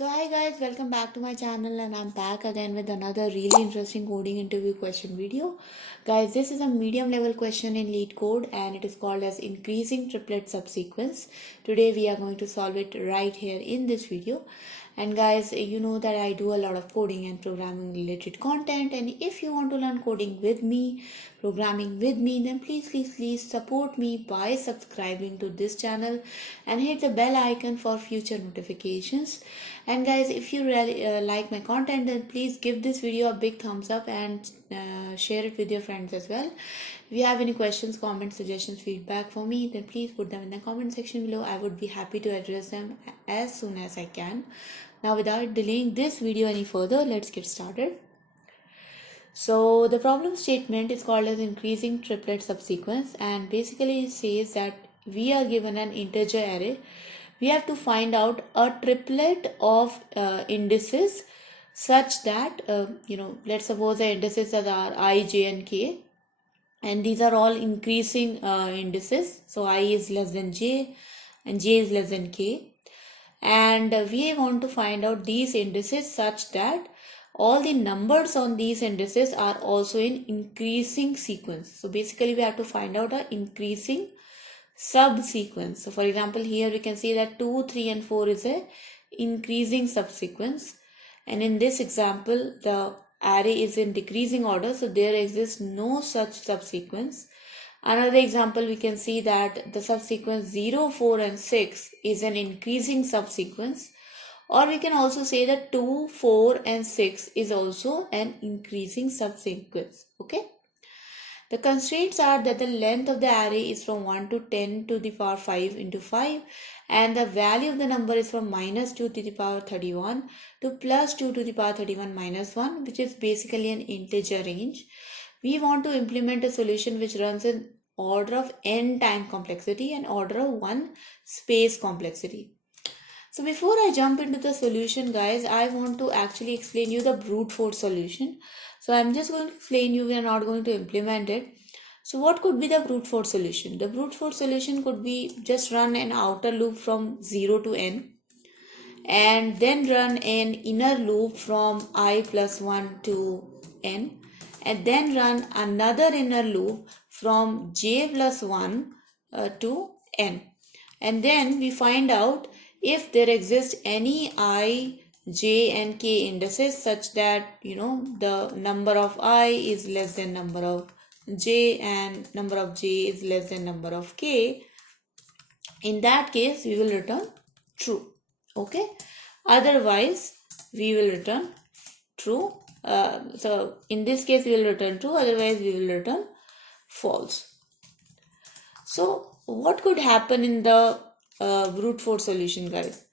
So hi guys, welcome back to my channel and I'm back again with another really interesting coding interview question video. Guys, this is a medium level question in LeetCode and it is called as increasing triplet subsequence. Today we are going to solve it right here in this video. And guys, you know that I do a lot of coding and programming related content, and if you want to learn coding with me, programming with me, then please support me by subscribing to this channel and hit the bell icon for future notifications. And guys, if you really like my content, then please give this video a big thumbs up and share it with your friends as well. If you have any questions, comments, suggestions, feedback for me, then please put them in the comment section below. I would be happy to address them as soon as I can. Now without delaying this video any further, let's get started. So the problem statement is called as increasing triplet subsequence, and basically it says that we are given an integer array. We have to find out a triplet of indices such that let's suppose the indices are I, j and k, and these are all increasing indices. So I is less than j and j is less than k, and we want to find out these indices such that all the numbers on these indices are also in increasing sequence. So basically we have to find out a increasing subsequence. So for example, here we can see that 2, 3 and 4 is a increasing subsequence, and in this example the array is in decreasing order, so there exists no such subsequence. Another example, we can see that the subsequence 0, 4 and 6 is an increasing subsequence, or we can also say that 2, 4 and 6 is also an increasing subsequence. Okay. The constraints are that the length of the array is from 1 to 10 to the power 5 into 5, and the value of the number is from minus 2 to the power 31 to plus 2 to the power 31 minus 1, which is basically an integer range. We want to implement a solution which runs in order of n time complexity and order of 1 space complexity. So before I jump into the solution, guys, I want to actually explain you the brute force solution. So I'm just going to explain you, we are not going to implement it. So what could be the brute force solution? The brute force solution could be just run an outer loop from 0 to n, and then run an inner loop from I plus 1 to n, and then run another inner loop from j plus 1 to n. And then we find out if there exists any I, j and k indices such that the number of I is less than number of j and number of j is less than number of k. In that case we will return true. Okay, otherwise we will return true. So in this case we will return true, otherwise we will return false. So what could happen in the brute force solution, guys?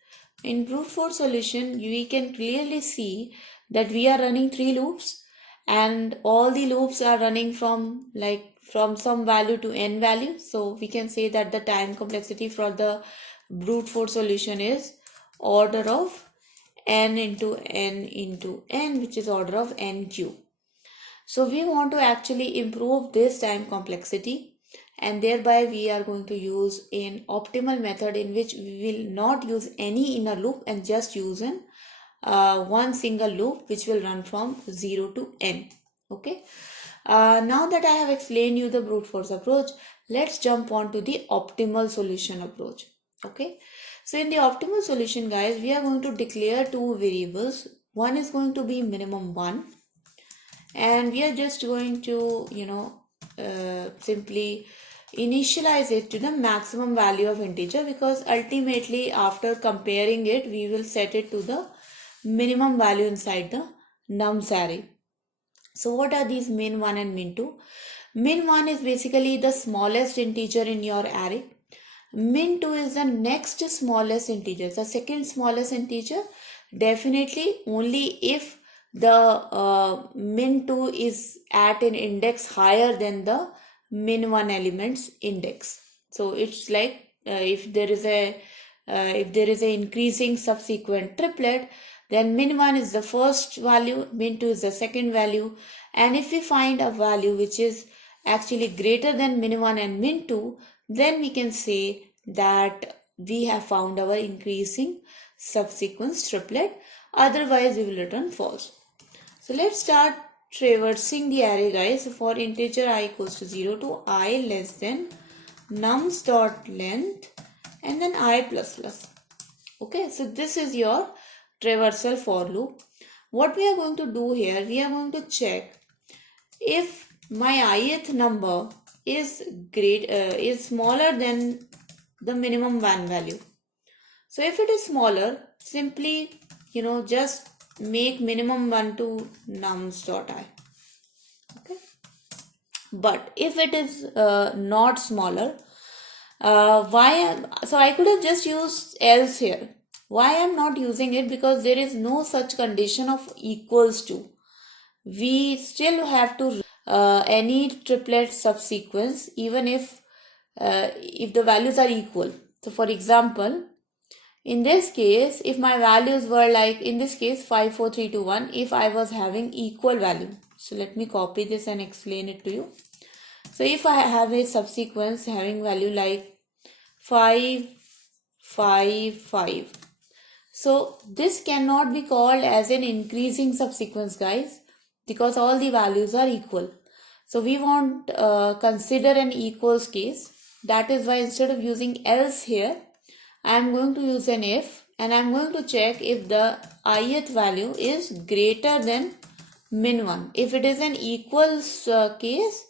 In brute force solution, we can clearly see that we are running 3 loops, and all the loops are running from some value to n value. So we can say that the time complexity for the brute force solution is order of n into n into n, which is order of n cube. So we want to actually improve this time complexity, and thereby we are going to use an optimal method in which we will not use any inner loop and just use one single loop which will run from 0 to n. Okay. Now that I have explained you the brute force approach, let's jump on to the optimal solution approach. Okay. So in the optimal solution, guys, we are going to declare 2 variables. One is going to be minimum 1, and we are just going to simply initialize it to the maximum value of integer, because ultimately after comparing it we will set it to the minimum value inside the nums array. So what are these min 1 and min 2? Min 1 is basically the smallest integer in your array. Min 2 is the next smallest integer, the second smallest integer, definitely only if the min 2 is at an index higher than the min 1 element's index. So it's like if there is a increasing subsequent triplet, then min 1 is the first value, min 2 is the second value, and if we find a value which is actually greater than min 1 and min 2, then we can say that we have found our increasing subsequence triplet, otherwise we will return false. So let's start traversing the array, guys. For integer I equals to 0 to I less than nums dot length and then I plus plus. Okay, so this is your traversal for loop. What we are going to do here, we are going to check if my ith number is smaller than the minimum one value. So if it is smaller, simply just make minimum one to nums dot I. Okay, but if it is not smaller, so I could have just used else here. Why I am not using it? Because there is no such condition of equals to. We still have to any triplet subsequence even if the values are equal. So for example, in this case, if my values were like, in this case 5, 4, 3, 2, 1, if I was having equal value. So let me copy this and explain it to you. So if I have a subsequence having value like 5, 5, 5. So this cannot be called as an increasing subsequence, guys, because all the values are equal. So we won't consider an equals case. That is why instead of using else here, I am going to use an if, and I am going to check if the ith value is greater than min 1. If it is an equals case,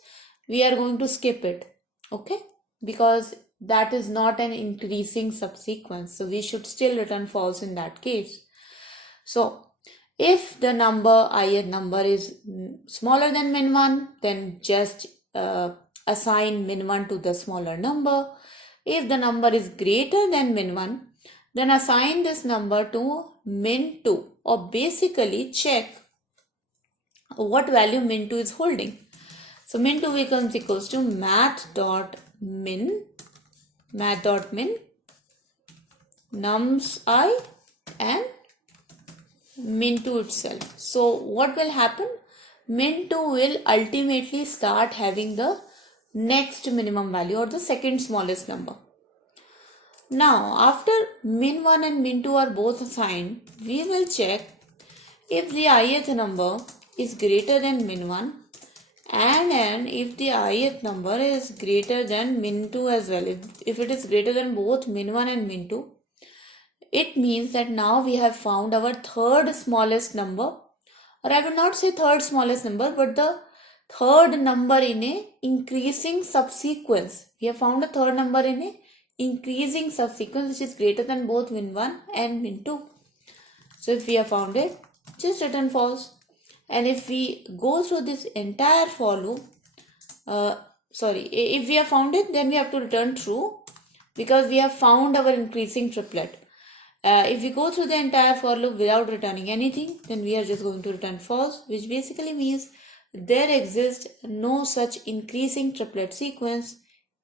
we are going to skip it. Okay, because that is not an increasing subsequence. So we should still return false in that case. So if the ith number is smaller than min 1, then just assign min 1 to the smaller number. If the number is greater than min 1, then assign this number to min 2, or basically check what value min 2 is holding. So min 2 becomes equals to math.min nums I and min 2 itself. So what will happen? Min 2 will ultimately start having the next minimum value or the second smallest number. Now after min 1 and min 2 are both assigned, we will check if the ith number is greater than min 1 and if the ith number is greater than min 2 as well. If it is greater than both min 1 and min 2, it means that now we have found our third smallest number, or I would not say third smallest number, but the third number in a increasing subsequence. We have found a third number in a increasing subsequence which is greater than both min 1 and min 2. So if we have found it, just return false. And if we go through this entire for loop, if we have found it, then we have to return true because we have found our increasing triplet. If we go through the entire for loop without returning anything, then we are just going to return false, which basically means there exists no such increasing triplet sequence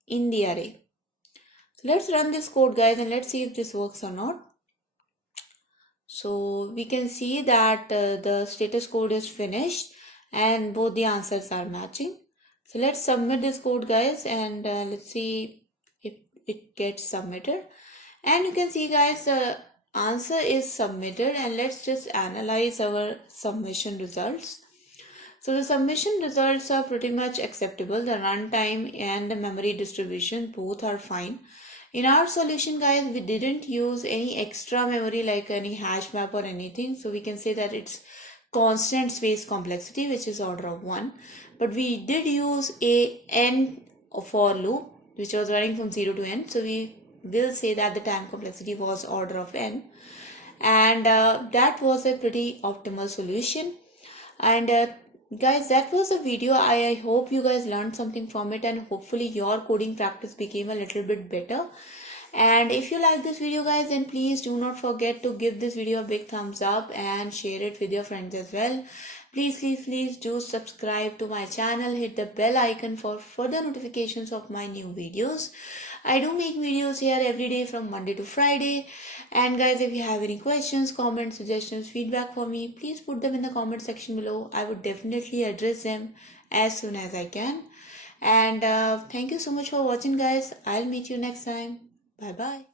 in the array. So let's run this code, guys, and let's see if this works or not. So we can see that the status code is finished and both the answers are matching. So let's submit this code, guys, and let's see if it gets submitted. And you can see, guys, the answer is submitted, and let's just analyze our submission results. So the submission results are pretty much acceptable. The runtime and the memory distribution both are fine. In our solution, guys, we didn't use any extra memory like any hash map or anything. So we can say that it's constant space complexity, which is order of 1. But we did use a n for loop, which was running from 0 to n. So we will say that the time complexity was order of n. And that was a pretty optimal solution. And guys, that was a video. I hope you guys learned something from it, and hopefully your coding practice became a little bit better. And if you like this video, guys, then please do not forget to give this video a big thumbs up and share it with your friends as well. Please do subscribe to my channel. Hit the bell icon for further notifications of my new videos. I do make videos here every day from Monday to Friday. And guys, if you have any questions, comments, suggestions, feedback for me, please put them in the comment section below. I would definitely address them as soon as I can. And thank you so much for watching, guys. I'll meet you next time. Bye bye.